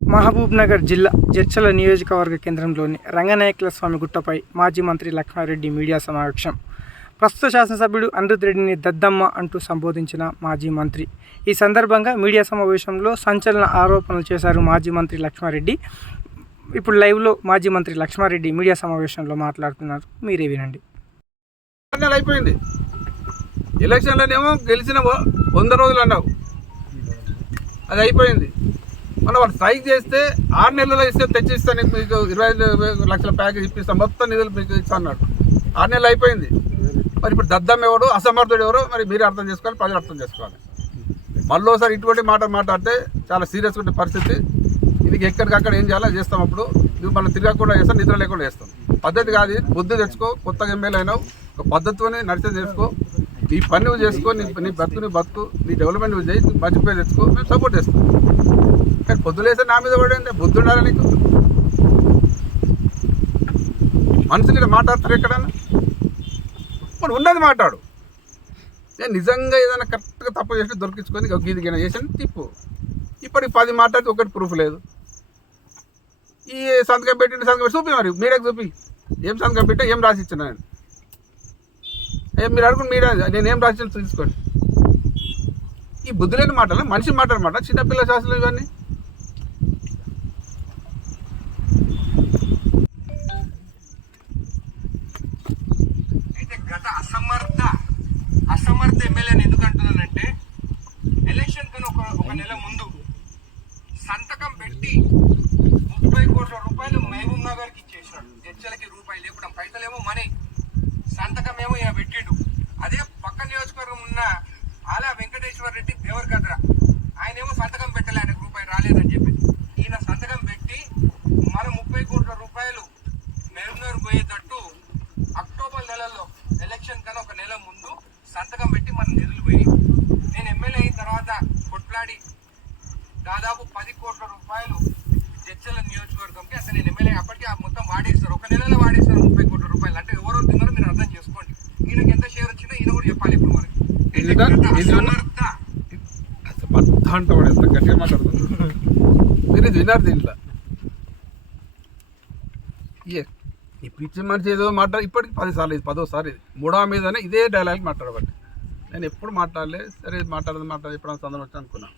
మహబూబ్నగర్ జిల్లా జడ్చల నియోజకవర్గ కేంద్రంలోని రంగనాయకుల స్వామి గుట్టపై మాజీ మంత్రి లక్ష్మారెడ్డి మీడియా సమావేశం. ప్రస్తుత శాసనసభ్యుడు అనిరుద్ రెడ్డిని దద్దమ్మ అంటూ సంబోధించిన మాజీ మంత్రి. ఈ సందర్భంగా మీడియా సమావేశంలో సంచలన ఆరోపణలు చేశారు మాజీ మంత్రి లక్ష్మారెడ్డి. ఇప్పుడు లైవ్లో మాజీ మంత్రి లక్ష్మారెడ్డి మీడియా సమావేశంలో మాట్లాడుతున్నారు, మీరే వినండి. అయిపోయింది. ఎలక్షన్లోనేమో గెలిచిన 100 రోజులు అన్నావు, అది అయిపోయింది. మళ్ళీ వాళ్ళు స్ట్రైక్ చేస్తే 6 నెలల్లో ఇస్తే తెచ్చిస్తాను, మీకు 25 లక్షల ప్యాకేజ్ ఇప్పిస్తాం, మొత్తం నిధులు మీకు ఇస్తా అన్నాడు. 6 నెలలు అయిపోయింది. మరి ఇప్పుడు దద్దం ఎవరు, అసమర్థుడు ఎవరు, మరి మీరు అర్థం చేసుకోవాలి, ప్రజలు అర్థం చేసుకోవాలి. మళ్ళీ ఒకసారి ఇటువంటి మాట్లాడితే చాలా సీరియస్గా ఉండే పరిస్థితి. ఇది ఎక్కడికక్కడ ఏం చేయాలో చేస్తాం. అప్పుడు నువ్వు మనం తిరగకుండా చేస్తాం, నిద్ర లేకుండా చేస్తాం. పద్ధతి కాదు, బుద్ధి తెచ్చుకో. కొత్తగా ఎమ్మెల్యే అయినావు, ఒక పద్ధతితోనే నడిచే చేసుకో. నీ పని నువ్వు చేసుకో, నీ బతుకు, నీ డెవలప్మెంట్ నువ్వు చేయి, మంచి పేరు తెచ్చుకో, మేము సపోర్ట్ చేస్తాం. కానీ పొద్దులేస్తే నా మీద పడింది, బుద్ధి ఉండాలి నీకు. మనుషులు మాట్లాడతారు ఎక్కడన్నా, ఇప్పుడు ఉన్నది మాట్లాడు. నేను నిజంగా ఏదైనా కరెక్ట్గా తప్పు చేసి దొరికించుకొని గీదిగిన చేసాను తిప్పు. ఇప్పటికి 10 మాట్లాడితే ఒకటి ప్రూఫ్ లేదు. ఈ సంతకం పెట్టి చూపి, మరి మీడియాకి చూపి, ఏం సంతకం పెట్టా, ఏం రాసి ఇచ్చిన నేను. మీరు అడుగుని మీడియా నేనేం రాసి తీసుకోండి. ఈ బుద్ధి లేని మాటలు, మనిషి మాట్లాడమాట, చిన్నపిల్ల శాసనం ఇవన్నీ. అయితే గత అసమర్థ ఎమ్మెల్యేని ఎందుకు అంటున్నానంటే, ఎలక్షన్ కన్నా ఒక నెల ముందు సంతకం పెట్టి 30 కోట్ల రూపాయలు మహబూబ్ నగర్కి ఇచ్చేసాడు. జడ్చలకి రూపాయి లేకుండా, పైసలేమో మనీ, సంతకం ఏమో ఇక పెట్టిండు. అదే పక్క నియోజకవర్గం ఉన్న ఆలా వెంకటేశ్వర రెడ్డి దేవరకద్ర, ఆయనేమో సంతకం పెట్టలే, ఆయనకు రూపాయి రాలేదని చెప్పి. ఈయన సంతకం పెట్టి మన 30 కోట్ల రూపాయలు మహబూబ్ నగర్ పోయేటట్టు అక్టోబర్ నెలలో ఎలక్షన్ కన్నా ఒక నెల ముందు సంతకం పెట్టి మన నిధులు పోయి, నేను ఎమ్మెల్యే అయిన తర్వాత కొట్లాడి దాదాపు 10 కోట్ల రూపాయలు జడ్చల నియోజకవర్గంకి, అసలు నేను ఎమ్మెల్యే అప్పటికి మొత్తం వాడేస్తారు, ఒక నెలలో వాడేస్తారు 30 కోట్ల రూపాయలు. అంటే ఎవరో తిన్నారో మీరు అర్థం చేసుకోండి. ఈయనకి ఎంత షేర్ వచ్చిందో ఈయన కూడా చెప్పాలి ఇప్పుడు మనకి. అంట వాడు ఎంత గట్టిగా మాట్లాడుతున్నారు, మీరు ఇది విన్నారు. దీంట్లో ఈ పిచ్చి మనిషి ఏదో మాట్లాడి ఇప్పటికి 10 సార్లు, ఇది 10వ సారి, ఇది 3వ మీదనే ఇదే డైలాగ్ మాట్లాడబట్టి నేను ఎప్పుడు మాట్లాడలే. సరే మాట్లాడదు ఎప్పుడైనా సందర్భం వచ్చి అనుకున్నాను.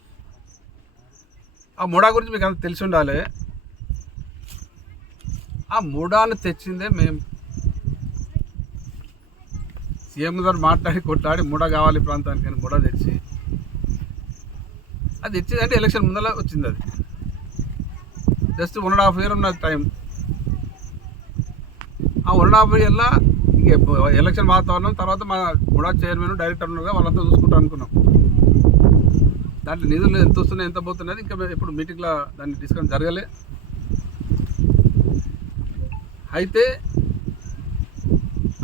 ఆ ముడా గురించి మీకు అంత తెలిసి ఉండాలి. ఆ ముడాను తెచ్చిందే మేము. సీఎం గారు మాట్లాడి కొట్లాడి ముడా కావాలి ప్రాంతానికి అని ముడా తెచ్చి, అది తెచ్చింది అంటే ఎలక్షన్ ముందర వచ్చింది. అది జస్ట్ 1.5 year ఉన్నది టైం. ఆ 1.5 yearలో ఇంక ఎలక్షన్ వాతావరణం తర్వాత మా ముడా చైర్మన్ డైరెక్టర్ ఉన్నారుగా, వాళ్ళంతా చూసుకుంటాం అనుకున్నాం. దాంట్లో నిధులు ఎంత వస్తున్నాయి, ఎంత పోతున్నది ఇంకా ఎప్పుడు మీటింగ్లో దాన్ని డిస్కస్ జరగలే. అయితే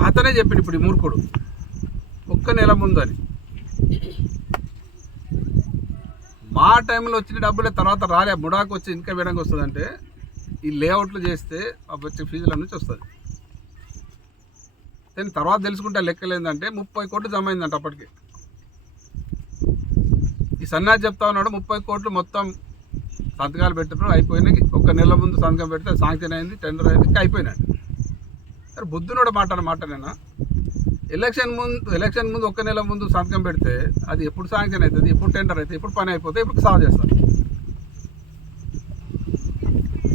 అతనే చెప్పిండు ఇప్పుడు ఈ మూర్ఖుడు, ఒక్క నెల ముందు అని. మా టైంలో వచ్చిన డబ్బులే తర్వాత రాలే, ముడాకు వచ్చి ఇంకా వేయడానికి వస్తుందంటే ఈ లేఅవుట్లు చేస్తే వచ్చే ఫీజుల నుంచి వస్తుంది. దాని తర్వాత తెలుసుకుంటే లెక్కలేందంటే 30 కోట్లు జమ అయిందంట అప్పటికి. ఈ సన్నాసి చెప్తా ఉన్నాడు 30 కోట్లు మొత్తం సంతకాలు పెట్టినప్పుడు అయిపోయినాయి. ఒక నెల ముందు సంతకం పెడితే శాంక్షన్ అయింది, టెండర్ అయింది, ఇంకా అయిపోయినాయి. సరే బుద్ధునోడు మాట్లాడనేనా? ఎలక్షన్ ముందు ఒక నెల ముందు సంతకం పెడితే అది ఎప్పుడు శాంక్షన్ అవుతుంది, ఎప్పుడు టెండర్ అవుతుంది, ఎప్పుడు పని అయిపోతుంది, ఎప్పుడు సాల్వ్ చేస్తారు.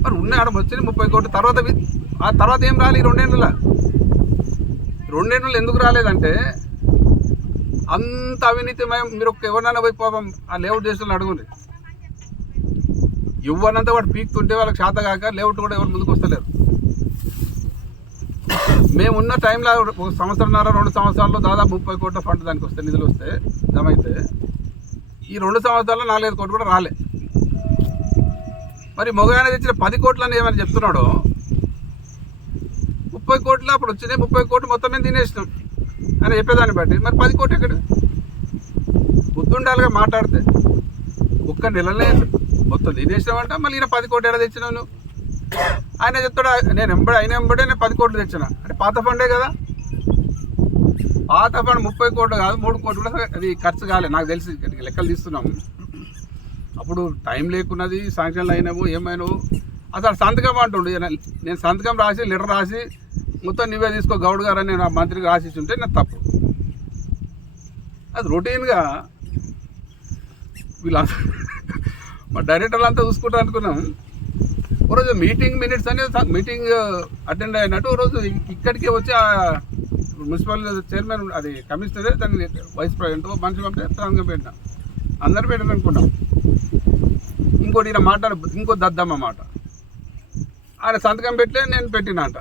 మరి ఉన్నాడు వచ్చింది 30 కోట్లు. ఆ తర్వాత ఏం రాలి? 2 ఏళ్ళు ఎందుకు రాలేదంటే అంత అవినీతిమయం. మీరు ఎవరినైనా పోయి పాపం ఆ లేఅవుట్ చేసిన అడుగుంది, ఎవరినంతా వాడు పీక్తుంటే వాళ్ళకి శాత కాక లేఅవుట్ కూడా ఎవరు ముందుకు వస్తలేరు. మేమున్న టైంలో 1 సంవత్సరంన్నర 2 సంవత్సరాల్లో దాదాపు 30 కోట్ల ఫండ్ దానికి వస్తే, నిధులు వస్తే జమ అయితే, ఈ 2 సంవత్సరాల్లో 4-5 కోట్లు కూడా రాలే. మరి మొగాయన తెచ్చిన 10 కోట్లు అని ఏమని చెప్తున్నాడో, 30 కోట్లు అప్పుడు వచ్చినాయి. 30 కోట్లు మొత్తం మేము తినేసినాం అని చెప్పేదాన్ని బట్టి మరి 10 కోట్లు ఎక్కడ? బుద్ధుండాలిగా మాట్లాడితే. ఒక్క నెలనే మొత్తం తినేసినామంట, మళ్ళీ ఈయన 10 కోట్లు ఎక్కడ తెచ్చినావు నువ్వు? ఆయన చెప్తాడు ఆయన ఎంబడే నేను 10 కోట్లు తెచ్చిన అంటే పాత ఫండే కదా. పాత ఫండ్ 30 కోట్లు కాదు, 3 కోట్లు కూడా అది ఖర్చు కాలేదు నాకు తెలిసి. లెక్కలు తీస్తున్నాము. అప్పుడు టైం లేకున్నది, శాంక్షన్లు అయినాము ఏమైనా అసలు సంతకం అంటుండు. నేను సంతకం రాసి లెటర్ రాసి మొత్తం నువ్వే తీసుకో గౌడ్ గారు అని నా మంత్రికి రాసి ఉంటే నాకు తప్పు. అది రొటీన్గా వీళ్ళంతా మా డైరెక్టర్లు అంతా చూసుకుంటా అనుకున్నాం. ఒకరోజు మీటింగ్ మినిట్స్ అనేది మీటింగ్ అటెండ్ అయినట్టు ఒకరోజు ఇక్కడికి వచ్చి మున్సిపల్ చైర్మన్ అది కమిషనర్ దాన్ని వైస్ ప్రెసిడెంట్ మనిషి పంపితే సంతకం పెట్టినా అందరు పెట్టారు అనుకున్నాం. ఇంకోటి ఈయన మాట ఇంకో దద్దమ్మ మాట ఆయన సంతకం పెట్టలే నేను పెట్టినా అంట.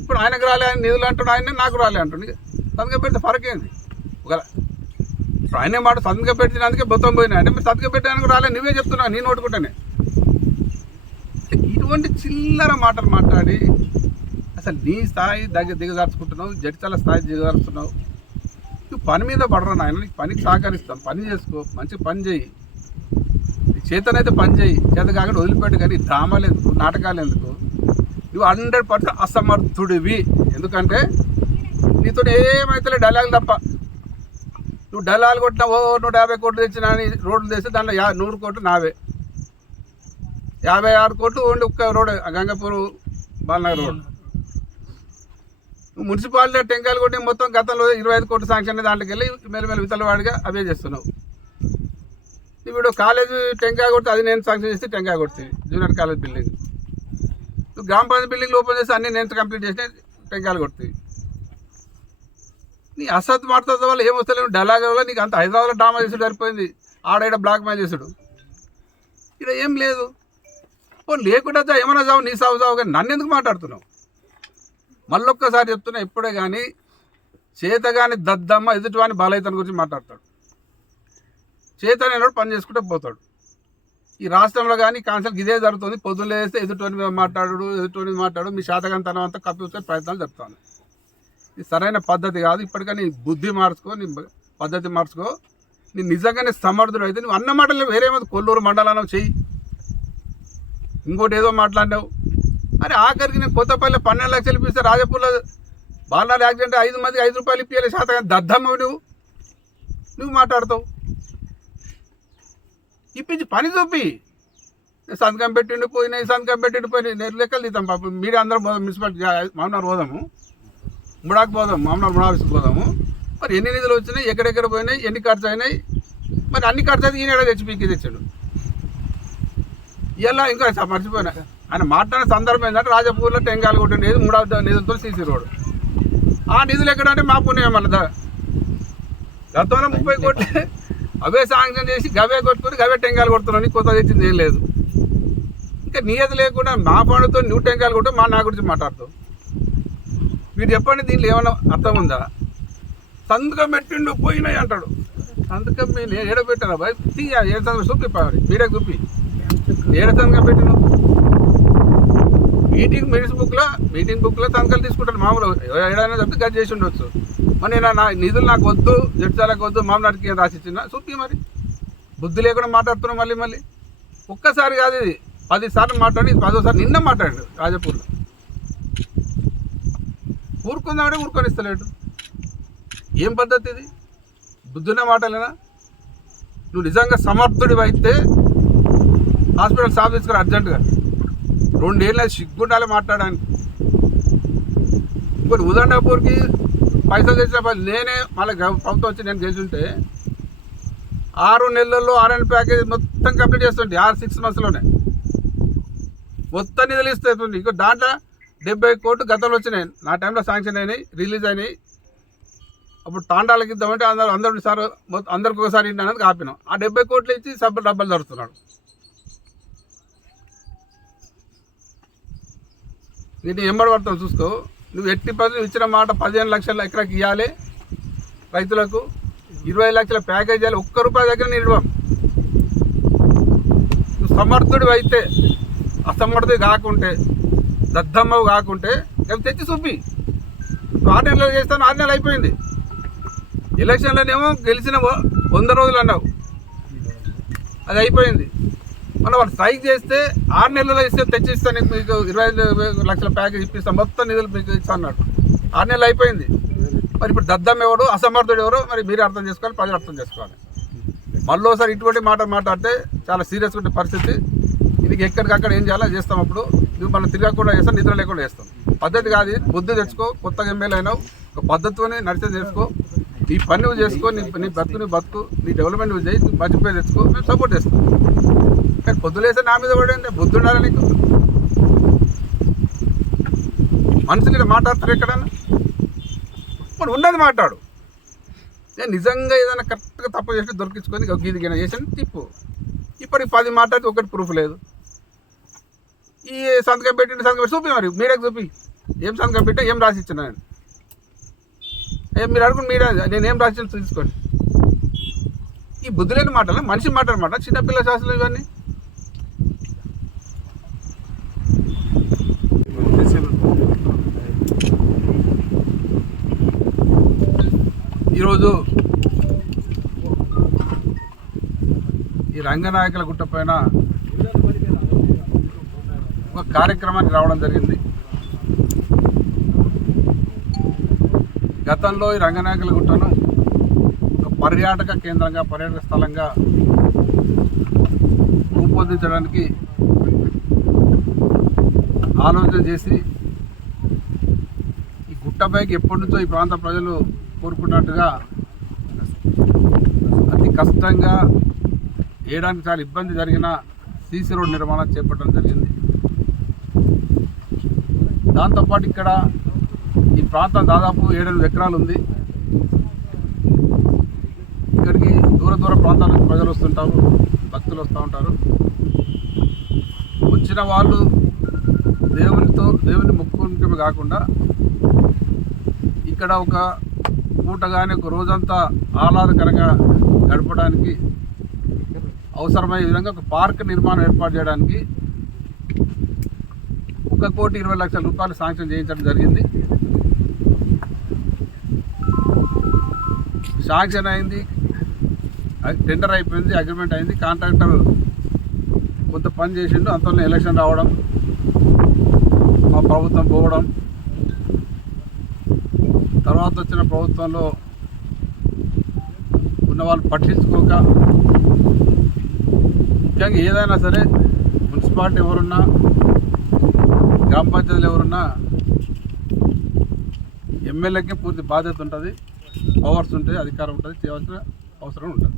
ఇప్పుడు ఆయనకు రాలే ఆయన నిధులు అంటాడు, ఆయన నాకు రాలే అంటుంది. సంతకం పెడితే ఫరకేంది? ఒకవేళ ఇప్పుడు ఆయనే మాట సంతకం పెట్టినందుకే మొత్తం పోయినా అంటే మీరు సంతకం పెట్టడానికి రాలే నువ్వే చెప్తున్నావు నేను ఓటుకుంటానే. ఇటువంటి చిల్లర మాటలు మాట్లాడి అసలు నీ స్థాయి దిగజార్చుకుంటున్నావు, జడ్చాల స్థాయి దిగజారుస్తున్నావు. నువ్వు పని మీద పడరా నాయన, నీకు పనికి సహకరిస్తాం, పని చేసుకో, మంచి పని చేయి, చేతనైతే పని చేయి, చేత కాకుండా వదిలిపెట్టు. కానీ డ్రామాలు ఎందుకు, నాటకాలు ఎందుకు? నువ్వు 100% అసమర్థుడివి. ఎందుకంటే నీతో ఏమైతే డైలాగ్ తప్ప. నువ్వు డైలాగ్ కొట్టినా 150 కోట్లు తెచ్చినా అని రోడ్లు తెస్తే దాంట్లో 100 కోట్లు నావే, 56 కోట్లు ఓన్లీ ఒక్క రోడ్ గంగాపూర్ బాలనగర్ రోడ్. నువ్వు మున్సిపాలిటీ టెంకాయలు కొట్టి మొత్తం గతంలో 25 కోట్లు శాంక్షన్ దాంట్లోకి వెళ్ళి మెల్లమెల్ల వితలవాడిగా అవే చేస్తున్నావు. ఇప్పుడు కాలేజీ టెంకాయ కొడితే అది నేను శాంక్షన్ చేస్తే టెంకాయ కొడుతుంది జూనియర్ కాలేజ్ బిల్డింగ్. నువ్వు గ్రామ పంచాయతీ బిల్డింగ్లు ఓపెన్ చేస్తే అన్నీ నేను కంప్లీట్ చేస్తే టెంకాయలు కొడుతుంది. నీ అసత్ మాట్లాడటం వల్ల ఏమొస్తలేవు డైలాగ్ వల్ల నీకు అంత హైదరాబాద్లో డ్రామా చేసుడు సరిపోయింది, ఆడ బ్లాక్ మెయిల్ చేసుడు. ఇక్కడ ఏం లేదు. లేకుండా ఏమన్నా చావు, నీ సావు కానీ నన్ను ఎందుకు మాట్లాడుతున్నావు? మళ్ళొక్కసారి చెప్తున్నా, ఇప్పుడే కానీ చేత కానీ దద్దమ్మ ఎదుటివాని బాలయితని గురించి మాట్లాడతాడు. చేతనైనడు పని చేసుకుంటే పోతాడు. ఈ రాష్ట్రంలో కానీ కాన్సెప్ట్ ఇదే జరుగుతుంది. పొద్దున్న వేస్తే ఎదుటోని మీద మాట్లాడు, మీ శాతకంతనం అంతా కప్పించుకొని ప్రయత్నాలు చెప్తాను. ఇది సరైన పద్ధతి కాదు. ఇప్పటికీ నీ బుద్ధి మార్చుకో, నీ పద్ధతి మార్చుకో. నీ నిజంగానే సమర్థుడు అయితే నువ్వు అన్న మాటలు వేరేమో కొల్లూరు మండలం చెయ్యి, ఇంకోటి ఏదో మాట్లాడినావు. అరే ఆఖరికి నేను కొత్తపల్లి 12 లక్షలు ఇప్పిస్తే రాజపూర్లో బాలనాడు యాక్సిడెంట్ 5 మందికి 5 రూపాయలు ఇప్పించాలి శాతం దద్దమ్మ నువ్వు మాట్లాడతావు. ఇప్పించి పని చూపి సంతకం పెట్టిండి పోయినాయి నేను లెక్కలు తీద్దాం. పాప మీరే అందరం పోదాం, మున్సిపాలిటీ మామూలు పోదాము, ముడాకు పోదాం, మామూలు ముడాకు పోదాము. మరి ఎన్ని నిధులు వచ్చినాయి, ఎక్కడెక్కడ పోయినాయి, ఎన్ని ఖర్చు అయినాయి, మరి అన్ని ఖర్చు అయితే ఈయన తెచ్చి పీకి తెచ్చాడు. ఇలా ఇంకా మర్చిపోయినా ఆయన మాట్లాడిన సందర్భం ఏంటంటే రాజపూర్లో టెంకాయలు కొట్టిండేది 3వ నిధులతో సీసీ రోడ్. ఆ నిధులు ఎక్కడంటే మా పుణ్యం మళ్ళీ గతంలో 30 కోట్లు అవే శాంక్షన్ చేసి గవే కొట్టుకుని గవే టెంకాయలు కొడుతున్నాను, కొత్త తెచ్చింది ఏం లేదు. ఇంకా నియతి లేకుండా మా పండుతో నువ్వు టెంకాయలు కొట్టు, నా గురించి మాట్లాడుతావు. మీరు చెప్పండి, దీంట్లో ఏమైనా అర్థం ఉందా? సంతకం పెట్టిండు పోయినాయి అంటాడు. సంతకం నేను ఏడ పెట్టాను బాయ్, ఏ సంతకం చూపి మీరే చూపి ఏడ సంతకం పెట్టినావు? మీటింగ్ బుక్లో సంతకాలు తీసుకుంటాను మామూలు, ఏడైనా చెప్తే గది చేసి ఉండొచ్చు. మరి నేను నా నిధులు నాకు వద్దు, జడ్చాలకు వద్దు, మామూలుకి ఏం రాసి ఇచ్చిన చూపి. మరి బుద్ధి లేకుండా మాట్లాడుతున్నావు. మళ్ళీ ఒక్కసారి కాదు, ఇది 10 సార్లు మాట్లాడి 10వ నిన్న మాట్లాడు రాజపూర్లో. ఊరుకుందామంటే ఊరుకొని ఇస్తలేడు. ఏం పద్ధతి ఇది? బుద్ధున్న మాటలేనా? నువ్వు నిజంగా సమర్థుడివి అయితే హాస్పిటల్ స్టాఫ్ తీసుకురా అర్జెంటుగా. 2 ఏళ్ళు సిగ్గుండాలి మాట్లాడడానికి. ఇంకోటి ఉదండాపూర్కి పైసలు తెచ్చిన నేనే మళ్ళీ ప్రభుత్వం వచ్చి నేను గెలిచుంటే 6 నెలల్లో 6 ప్యాకేజ్ మొత్తం కంప్లీట్ చేస్తుంటే 6 monthsలోనే మొత్తం నిధులు ఇస్తుంది. ఇంకో దాంట్లో 70 కోట్లు గతంలో వచ్చినాయి, నా టైంలో శాంక్షన్ అయినాయి, రిలీజ్ అయినాయి. అప్పుడు తాండాలకి ఇద్దామంటే అందరూ సార్ అందరికి ఒకసారి ఇంటి ఆపినాం. ఆ 70 కోట్లు ఇచ్చి సబ్బు డబ్బులు జరుగుతున్నాడు. నేను ఎంబడి పడతాను చూసుకో. నువ్వు 80% ఇచ్చిన మాట 15 లక్షల ఎకరాకి ఇవ్వాలి రైతులకు, 20 లక్షల ప్యాకేజ్ ఇవ్వాలి. ₹1 దగ్గర నేను ఇవ్వం. నువ్వు సమర్థుడు అయితే, అసమర్థుడు కాకుంటే, దద్దమ్మవు కాకుంటే తెచ్చి చూపి. నువ్వు 6 నెలలు చేస్తాను, 6 నెలలు అయిపోయింది. ఎలక్షన్లోనేమో గెలిచిన 100 రోజులు అన్నావు, అది అయిపోయింది. మనం వాళ్ళు స్ట్రైక్ చేస్తే 6 నెలల్లో ఇస్తే తెచ్చిస్తాను, మీకు 25 లక్షల ప్యాకేజ్ ఇప్పిస్తాను, మొత్తం నిధులు మీకు ఇస్తా అన్నాడు. 6 నెలలు అయిపోయింది. మరి ఇప్పుడు దద్దమ్మ ఎవడు, అసమర్థుడు ఎవరు, మరి మీరు అర్థం చేసుకోవాలి, ప్రజలు అర్థం చేసుకోవాలి. మళ్ళీసారి ఇటువంటి మాట మాట్లాడితే చాలా సీరియస్గా ఉండే పరిస్థితి. ఇది ఎక్కడికక్కడ ఏం చేయాలో చేస్తాం. అప్పుడు నువ్వు మనం తిరగకుండా చేస్తాం, నిద్ర లేకుండా చేస్తాం. పద్ధతి కాదు. బుద్ధి తెచ్చుకో. కొత్తగా ఎమ్మెల్యే అయినావు, ఒక పద్ధతితోనే నడిచేది చేసుకో. నీ పని నువ్వు చేసుకో, నీ బతుకు నీ డెవలప్మెంట్ నువ్వు చేయి, మంచి పేరు తెచ్చుకో, మేము సపోర్ట్ చేస్తాం. కానీ పొద్దులేస్తే నా మీద పడింది. బుద్ధి ఉండాలి నీకు. మనుషులు ఇలా మాట్లాడతారు ఎక్కడన్నా? మరి ఉన్నది మాట్లాడు. నేను నిజంగా ఏదైనా కరెక్ట్గా తప్పు చేసి దొరికించుకొని గీదిగిన చేసాను తిప్పు. ఇప్పటికి 10 మాట్లాడితే ఒకటి ప్రూఫ్ లేదు. ఈ సంతకం పెట్టి చూపి, మరి మీడియాకి చూపి. ఏం సంతకం పెట్టా, ఏం రాసి ఇచ్చిన నేను? మీరు అడుగుని మీడియా నేనేం రాసి తీసుకోండి. ఈ బుద్ధి లేని మాటలు, మనిషి మాట్లాడమాట, చిన్నపిల్ల శాస్త్రాలు ఇవన్నీ. ఈరోజు ఈ రంగనాయకుల గుట్ట పైన ఒక కార్యక్రమానికి రావడం జరిగింది. గతంలో ఈ రంగనాయకుల గుట్టను ఒక పర్యాటక కేంద్రంగా, పర్యాటక స్థలంగా రూపొందించడానికి ఆలోచన చేసి ఈ గుట్టపైకి ఎప్పటి నుంచో ఈ ప్రాంత ప్రజలు కోరుకున్నట్టుగా అతి కష్టంగా వేయడానికి చాలా ఇబ్బంది జరిగిన సీసీ రోడ్ నిర్మాణం చేపట్టడం జరిగింది. దాంతోపాటు ఇక్కడ ఈ ప్రాంతం దాదాపు 7-8 ఎకరాలు ఉంది. ఇక్కడికి దూర ప్రాంతాల నుంచి ప్రజలు వస్తుంటారు, భక్తులు వస్తూ ఉంటారు. వచ్చిన వాళ్ళు దేవుని మొక్కుకుంటే కాకుండా ఇక్కడ ఒక పూట కానీ ఒక రోజంతా ఆహ్లాదకరంగా గడపడానికి అవసరమయ్యే విధంగా ఒక పార్క్ నిర్మాణం ఏర్పాటు చేయడానికి 1,20,00,000 రూపాయలు శాంక్షన్ చేయించడం జరిగింది. శాంక్షన్ అయింది, టెండర్ అయిపోయింది, అగ్రిమెంట్ అయింది. కాంట్రాక్టర్ కొంత పని చేసిండు. అంతలో ఎలక్షన్ రావడం, మా ప్రభుత్వం పోవడం, తర్వాత వచ్చిన ప్రభుత్వంలో ఉన్న వాళ్ళు పట్టించుకోక, ముఖ్యంగా ఏదైనా సరే మున్సిపాలిటీ ఎవరున్నా, గ్రామ పంచాయతీలు ఎవరున్నా ఎమ్మెల్యేకి పూర్తి బాధ్యత ఉంటుంది, పవర్స్ ఉంటాయి, అధికారం ఉంటుంది, చేయవలసిన అవసరం ఉంటుంది.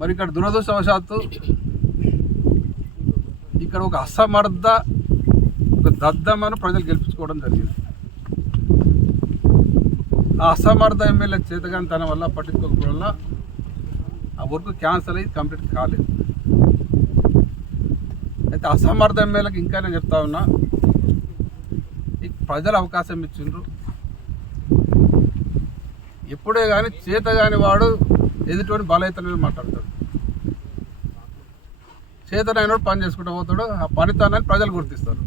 మరి ఇక్కడ దురదృష్టవశాత్తు ఇక్కడ ఒక అసమర్థ, ఒక దద్దమ్మను ప్రజలు గెలిపించుకోవడం జరిగింది. ఆ అసమర్థ ఎమ్మెల్యే చేతగానితనం వల్ల, పట్టించుకోకపోవడం వల్ల ఆ వర్క్ క్యాన్సల్ అయ్యి కంప్లీట్ కాలేదు. అయితే అసమర్థ ఎమ్మెల్యేకి ఇంకా నేను చెప్తా ఉన్నా, ఈ ప్రజలు అవకాశం ఇచ్చిండ్రు. ఎప్పుడే కానీ చేతగాని వాడు ఎదుటి బలహీనతలు మాట్లాడతాడు. చేతనైనడు పని చేసుకుంటూ పోతాడు. ఆ పనితనాన్ని ప్రజలు గుర్తిస్తారు.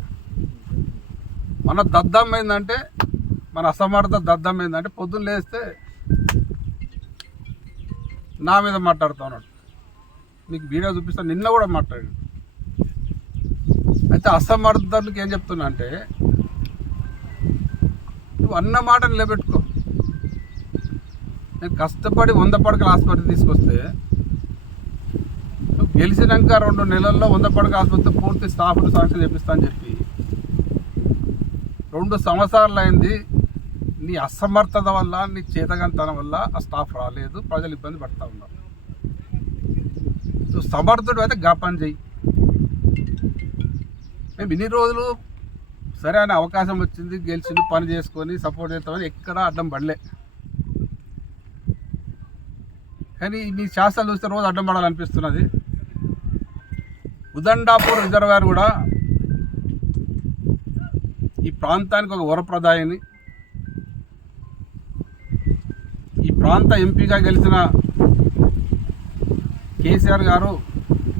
మన దద్దం ఏంటంటే, మన అసమర్థ దద్దం ఏంటంటే, పొద్దున్న లేస్తే నా మీద మాట్లాడుతూ ఉన్నాడు. మీకు వీడియో చూపిస్తాను, నిన్న కూడా మాట్లాడాడు. అయితే అసమర్థునికి ఏం చెప్తున్నా అంటే, నువ్వు అన్న మాట నిలబెట్టుకో. నేను కష్టపడి 100 పడకల ఆసుపత్రి తీసుకొస్తే, నువ్వు గెలిచినాక 2 నెలల్లో 100 పడకల ఆసుపత్రి పూర్తి స్టాఫ్ను శాంక్షన్ చేపిస్తా అని చెప్పి 2 సంవత్సరాలు అయింది. నీ అసమర్థత వల్ల, నీ చేతగంతనం వల్ల ఆ స్టాఫ్ రాలేదు, ప్రజలు ఇబ్బంది పడుతూ ఉన్నారు. నువ్వు సమర్థుడు అయితే గా పని చెయ్యి. మేము ఇన్ని రోజులు సరే అనే అవకాశం వచ్చింది, గెలిచింది, పని చేసుకొని సపోర్ట్ చేస్తామని ఎక్కడా అడ్డం పడలే. కానీ నీ శాస్త్రాలు చూస్తే రోజు అడ్డం పడాలనిపిస్తున్నది. ఉదండాపూర్ రిజర్వాయర్ కూడా ఈ ప్రాంతానికి ఒక వరప్రదాయని. ఈ ప్రాంత ఎంపీగా గెలిచిన కేసీఆర్ గారు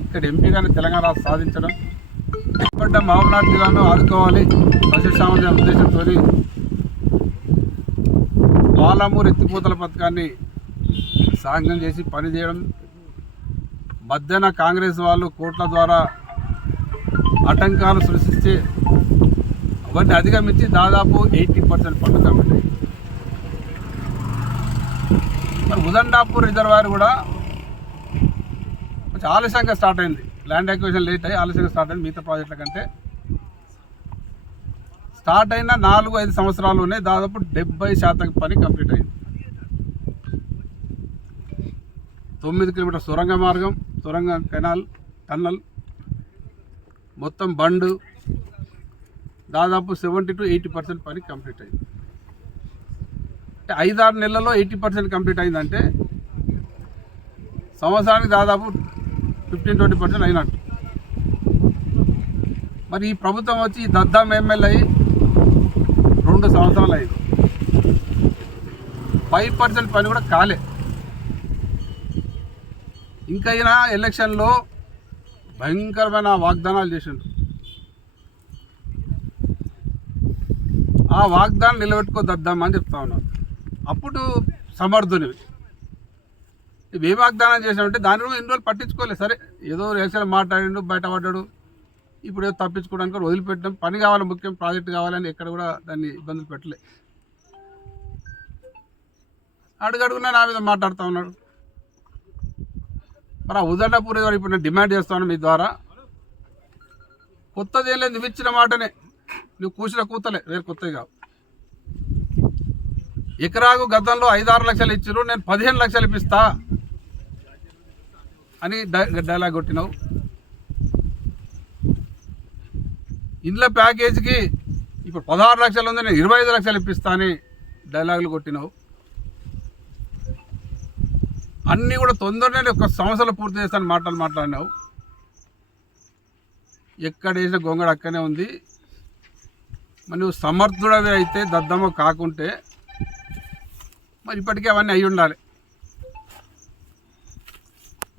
ఇక్కడ ఎంపీగానే తెలంగాణ సాధించడం, పడ్డ మహబూబ్నగర్ జిల్లాను ఆదుకోవాలి సస్యశ్యామల ఉద్దేశంతో పాలమూరు ఎత్తిపోతల పథకాన్ని సాంక్షన్ చేసి పనిచేయడం, మధ్యాహ్న కాంగ్రెస్ వాళ్ళు కోట్ల ద్వారా ఆటంకాలు సృష్టిస్తే అవన్నీ అధిగమించి దాదాపు 80% పనులు కాబట్టి ఉదండాపూర్ రిజర్వాయర్ కూడా కొంచెం ఆలస్యంగా స్టార్ట్ అయింది. ల్యాండ్ అక్విజిషన్ లేట్ అయ్యి ఆలస్యంగా స్టార్ట్ అయింది. మిగతా ప్రాజెక్టుల కంటే స్టార్ట్ అయిన 4-5 సంవత్సరాల్లోనే దాదాపు 70% పని కంప్లీట్ అయింది. 9 కిలోమీటర్ సొరంగ మార్గం, సొరంగ కెనాల్, టన్నల్, మొత్తం బండు దాదాపు 70 to 80% పని కంప్లీట్ అయింది. అంటే 5-6 నెలల్లో 80% కంప్లీట్ అయిందంటే సంవత్సరానికి దాదాపు 15-20% అయినట్టు. మరి ఈ ప్రభుత్వం వచ్చి దద్దం ఎమ్మెల్యే అయ్యి 2 సంవత్సరాలు అయింది. 5% పని కూడా కాలే. ఇంకైనా ఎలక్షన్లో భయంకరమైన వాగ్దానాలు చేసిండు. ఆ వాగ్దానం నిలబెట్టుకోదద్దామని చెప్తా ఉన్నాను. అప్పుడు సమర్థునివి ఏ వాగ్దానం చేసామంటే దాని రోజు ఎన్ని రోజులు పట్టించుకోలేదు. సరే ఏదో రేషన్ మాట్లాడిండు, బయటపడ్డాడు, ఇప్పుడు ఏదో తప్పించుకోవడానికి వదిలిపెట్టడం. పని కావాలి ముఖ్యం, ప్రాజెక్ట్ కావాలని ఎక్కడ కూడా దాన్ని ఇబ్బందులు పెట్టలే. అడుగడుగునా నా మీద మాట్లాడుతూ ఉన్నాడు. మరి ఆ ఉదండాపూర్ ఇప్పుడు నేను డిమాండ్ చేస్తాను మీ ద్వారా, కొత్తది ఏం లేదు, నువ్వు ఇచ్చిన మాటనే, నువ్వు కూసిన కూతలే, వేరే కొత్తవి కావు. ఎకరాకు గతంలో 5-6 లక్షలు ఇచ్చిరు, నేను 15 లక్షలు ఇప్పిస్తా అని డైలాగ్ కొట్టినావు. ఇండ్ల ప్యాకేజీకి ఇప్పుడు 16 లక్షలు ఉంది, నేను 25 లక్షలు ఇప్పిస్తా అని డైలాగులు కొట్టినావు. అన్నీ కూడా తొందరనే 1 సంవత్సరంలో పూర్తి చేస్తాను మాట్లాడినావు. ఎక్కడ వేసిన గొంగడ అక్కనే ఉంది. మరి నువ్వు సమర్థుడవి అయితే దద్దమ్మ కాకుంటే మరి ఇప్పటికే అవన్నీ అయి ఉండాలి.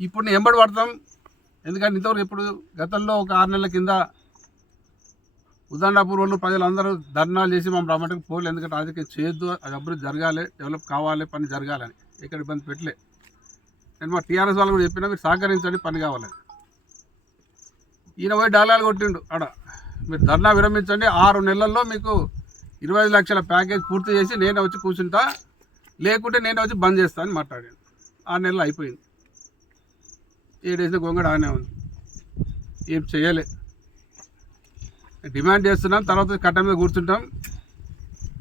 ఇప్పుడు నేను ఎంబడి పడతాం. ఎందుకంటే ఇంతవరకు ఇప్పుడు గతంలో ఒక 6 నెలల కింద ఉదండాపూర్ వాళ్ళు ప్రజలందరూ ధర్నాలు చేసి మనం రమ్మటకు పోలే. ఎందుకంటే రాజకీయం చేయొద్దు, అది అభివృద్ధి జరగాలి, డెవలప్ కావాలి, పని జరగాలని ఎక్కడ ఇబ్బంది పెట్టలే. నేను మా టీఆర్ఎస్ వాళ్ళు కూడా చెప్పినా మీరు సహకరించండి, పని కావాలి. ఈయన పోయి డాలాలు కొట్టిండు ఆడ, మీరు ధర్నా విరమించండి, 6 నెలల్లో మీకు 25 లక్షల ప్యాకేజ్ పూర్తి చేసి నేనే వచ్చి కూర్చుంటా, లేకుంటే నేనే వచ్చి బంద్ చేస్తా అని మాట్లాడాను. 6 నెలలు అయిపోయింది. 7 వేసిన గొంగడ ఆనే ఉంది, ఏం చేయలే. డిమాండ్ చేస్తున్నాం, తర్వాత కట్ట మీద కూర్చుంటాం.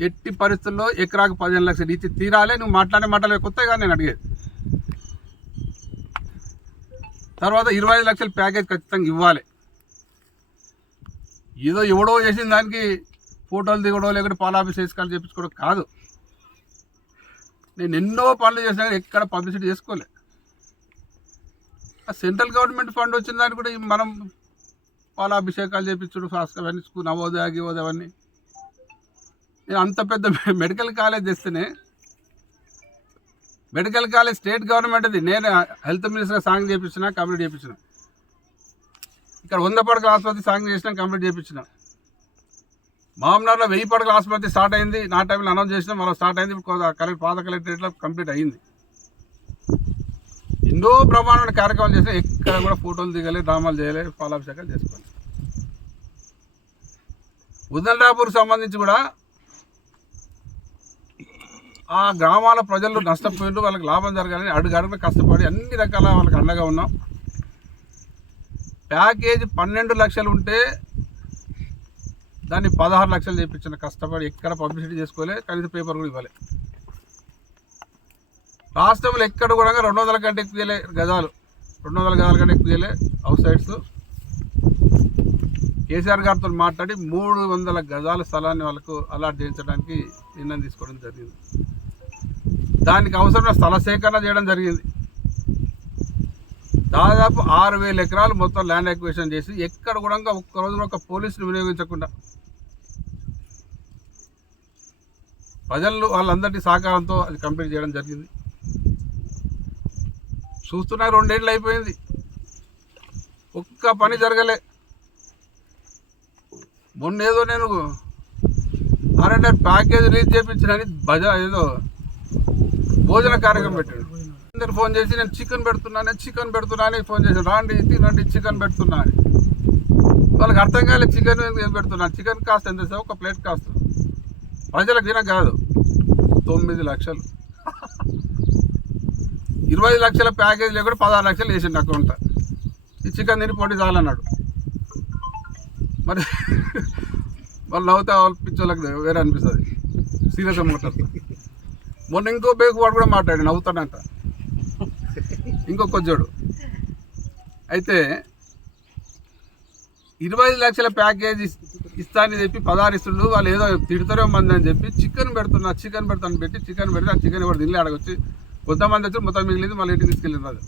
ఎట్టి పరిస్థితుల్లో ఎకరాకు 15 లక్షలు ఇచ్చి తీరాలే. నువ్వు మాట్లాడే మాటలే కొత్తగా నేను అడిగేది. తర్వాత 25 లక్షల ప్యాకేజ్ ఖచ్చితంగా ఇవ్వాలి. ఏదో ఎవడో చేసిన దానికి ఫోటోలు దిగడో లేకుంటే పాలాఫీస్ వేసుకోవాలి చేయించుకోవడం కాదు. నేను ఎన్నో పనులు చేసినా ఎక్కడ పబ్లిసిటీ చేసుకోలే. ఆ సెంట్రల్ గవర్నమెంట్ ఫండ్ వచ్చిన దాన్ని కూడా మనం పాలాభిషేకాలు చేయించుడు, అవన్నీ నవోదయ గివోదయ అవన్నీ. నేను అంత పెద్ద మెడికల్ కాలేజ్ తెస్తేనే, మెడికల్ కాలేజ్ స్టేట్ గవర్నమెంట్ అది, నేను హెల్త్ మినిస్టర్ సాంగ్ చేయించిన, కంప్లీట్ చేయించిన. ఇక్కడ 100 పడకల ఆసుపత్రి సాంగ్ చేసినా, కంప్లీట్ చేయించిన. మామనార్లో 1000 పడకల ఆసుపత్రి స్టార్ట్ అయింది, నా టైంలో అనౌన్స్ చేసినా, మళ్ళీ స్టార్ట్ అయింది. ఇప్పుడు పాత కలెక్టరేట్లో కంప్లీట్ అయ్యింది. ఎన్నో బ్రహ్మాండమైన కార్యక్రమాలు చేసినా ఎక్కడ కూడా ఫోటోలు దిగలే, డ్రామాలు చేయలే, పాలాభిషేకాలు చేసుకోవాలి. ఉదండాపూర్ సంబంధించి కూడా ఆ గ్రామాల ప్రజలు నష్టపోయిండు, వాళ్ళకి లాభం జరగాలని అడుగడుగున కష్టపడి అన్ని రకాల వాళ్ళకి అండగా ఉన్నాం. ప్యాకేజ్ 12 లక్షలు ఉంటే దాన్ని 16 లక్షలు చేయించిన, కష్టపడి ఎక్కడ పబ్లిసిటీ చేసుకోలే, కనీసం పేపర్ కూడా ఇవ్వాలి. రాష్ట్రంలో ఎక్కడ కూడా 200 కంటే ఎక్కువ గజాలు, 200 గజాల కంటే ఎక్కువ అవుట్ సైడ్స్. కేసీఆర్ గారితో మాట్లాడి 300 గజాల స్థలాన్ని వాళ్ళకు అలాట్ చేయించడానికి నిర్ణయం తీసుకోవడం జరిగింది. దానికి అవసరమైన స్థల సేకరణ చేయడం జరిగింది. దాదాపు 6000 ఎకరాలు మొత్తం ల్యాండ్ అక్విజిషన్ చేసి ఎక్కడ కూడా ఒక్క రోజున ఒక పోలీసుని వినియోగించకుండా ప్రజలు వాళ్ళందరి సహకారంతో అది కంప్లీట్ చేయడం జరిగింది. చూస్తున్నా 2 ఏళ్ళు అయిపోయింది, ఒక్క పని జరగలే. మొన్న ఏదో నేను ఆర్ఎండ్ఆర్ ప్యాకేజ్ రిలీజ్ చేయించినని ఏదో భోజన కార్యక్రమం పెట్టాడు. అందరు ఫోన్ చేసి నేను చికెన్ పెడుతున్నా అని ఫోన్ చేశాను. రాండి తినండి, చికెన్ పెడుతున్నా అని. వాళ్ళకి అర్థం కాలేదు చికెన్ ఏం పెడుతున్నా. చికెన్ కాస్ట్ ఎంత సార్? ఒక ప్లేట్ కాస్ట్ ప్రజలకు తిన కాదు 9 లక్షలు. 25 లక్షల ప్యాకేజ్ లేకుండా 16 లక్షలు వేసిండు అకౌంట్. ఈ చికెన్ తిని పోటీ చాలన్నాడు. మరి వాళ్ళు నవ్వుతా పిచ్చోళ్ళకి వేరే అనిపిస్తుంది, సీరియస్గా మాట్లాడుతా. మొన్న ఇంకో బేకువాడు కూడా మాట్లాడి నవ్వుతాడంట, ఇంకో కొజ్జోడు. అయితే 25 లక్షల ప్యాకేజ్ ఇస్తానని చెప్పి 16 ఇస్తుండ్రు. వాళ్ళు ఏదో తిడతారో మంది అని చెప్పి చికెన్ పెడతాను పెట్టి చికెన్ పెడితే ఆ చికెన్ కూడా తినలే. అడగొచ్చి కొంతమంది వచ్చి మొత్తం మిగిలింది, మళ్ళీ ఇంటికి తీసుకెళ్ళింది. అది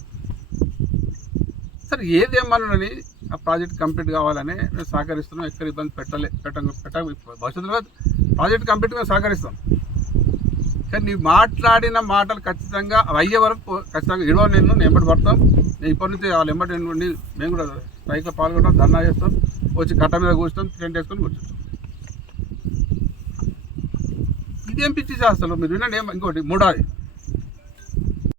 సరే ఏది ఏమన్నానని ఆ ప్రాజెక్ట్ కంప్లీట్ కావాలని మేము సహకరిస్తున్నాం. ఎక్కడ ఇబ్బంది పెట్ట భవిష్యత్తులో ప్రాజెక్ట్ కంప్లీట్ మేము సహకరిస్తాం. కానీ నీ మాట్లాడిన మాటలు ఖచ్చితంగా అయ్యే వరకు ఖచ్చితంగా ఇడవ నేను ఎంబడి పడతాం. నేను ఇప్పటి నుంచి వాళ్ళు ఎంబడి ఉండి మేము కూడా స్ట్రైక్లో పాల్గొంటాం, ధర్నా చేస్తాం, వచ్చి కట్ట మీద కూర్చుంటాం, టెంట్ వేసుకొని కూర్చుంటాం. ఇదేం పిచ్చి చేస్తారు మీరు వినండి. ఇంకోటి మూడోది